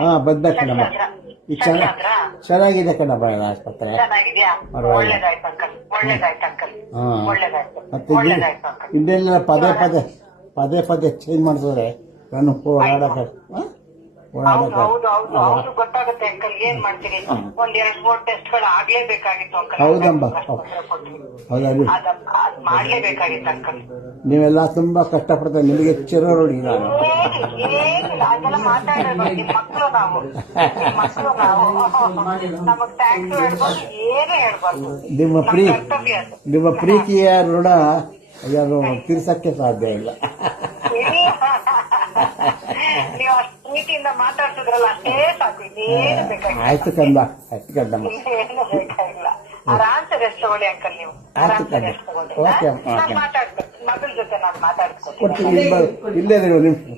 ಹಾ ಬಂದ ಕಣಮ್ಮ. ಈಗ ಚೆನ್ನಾಗಿ? ಚೆನ್ನಾಗಿದೆ ಕಣಮ್ಮ ಆಸ್ಪತ್ರೆ. ಹಾ. ಮತ್ತೆ ಇನ್ನೆಲ್ಲ ಪದೇ ಪದೇ ಪದೇ ಪದೇ ಚೇಂಜ್ ಮಾಡಿದ್ರೆ ನಾನು ಓಡಾಡಕ ಹೌದು ಹೌದು ಹೌದು. ಹೌದು ಗೊತ್ತಾಗುತ್ತೆ ಅಂಕಲ್ ಏನ್ ಮಾಡ್ತೀರಿ? ಒಂದ್ ಎರಡ್ ಮೂರ್ ಟೆಸ್ಟ್ಗಳು ಆಗ್ಲೇಬೇಕಾಗಿತ್ತು ಅಂಕಲ್. ಹೌದಮ್ಮ. ಹೌದು ಮಾಡ್ಲೇಬೇಕಾಗಿತ್ತು ಅಂಕಲ್. ನೀವೆಲ್ಲ ತುಂಬಾ ಕಷ್ಟಪಡ್ತಾರೆ. ನಿಮಗೆ ಚಿರೋರು ನಾನು ಏನಿಲ್ಲ ಅದೆಲ್ಲ ಮಾತಾಡೋದು ನಿಮ್ ಮಕ್ಳು ನಾವು. ನಿಮ್ ಮಕ್ಳು ನಾವು. ನಮಗ್ ಥ್ಯಾಂಕ್ಸ್ ಹೇಳ್ಬಾರ್ದು ಏನು ಹೇಳ್ಬಾರ್ದು ನಿಮ್ಮ ನಮ್ ಪ್ರೀ ನಿಮ್ಮ ಪ್ರೀತಿಯ ಋಣ ಯಾರು ತೀರ್ಸಕ್ಕೆ ಸಾಧ್ಯ ಇಲ್ಲ. ಪ್ರೀತಿಯಿಂದ ಮಾತಾಡ್ತಿದ್ರಲ್ಲ ಅಷ್ಟೇ ಸಾಕು ಇನ್ನೇನು ಬೇಕಾಗಿಲ್ಲ ಆಯ್ತು ಕಂದ ಆಯ್ತು ಕಂದಮ್ಮ ಏನು ಬೇಕಾಗಿಲ್ಲ. ಆರಾಮ್ಸೆ ರೆಸ್ಟ್ ತಗೊಳ್ಳಿ ಅಂಕಲ್ ನೀವು? ಆರಾಮ್ಸೆ. ರೆಸ್ಟ್ ತಗೊಳ್ಳಿ ಓಕೆ, ನಾನು. ಮಾತಾಡ್ಬೇಕು ಮಗಳ ಜೊತೆ ನಾನು ಕೊಡ್ತೀನಿ ಇಲ್ಲಿ ಇರು ನಿಮಿಷ.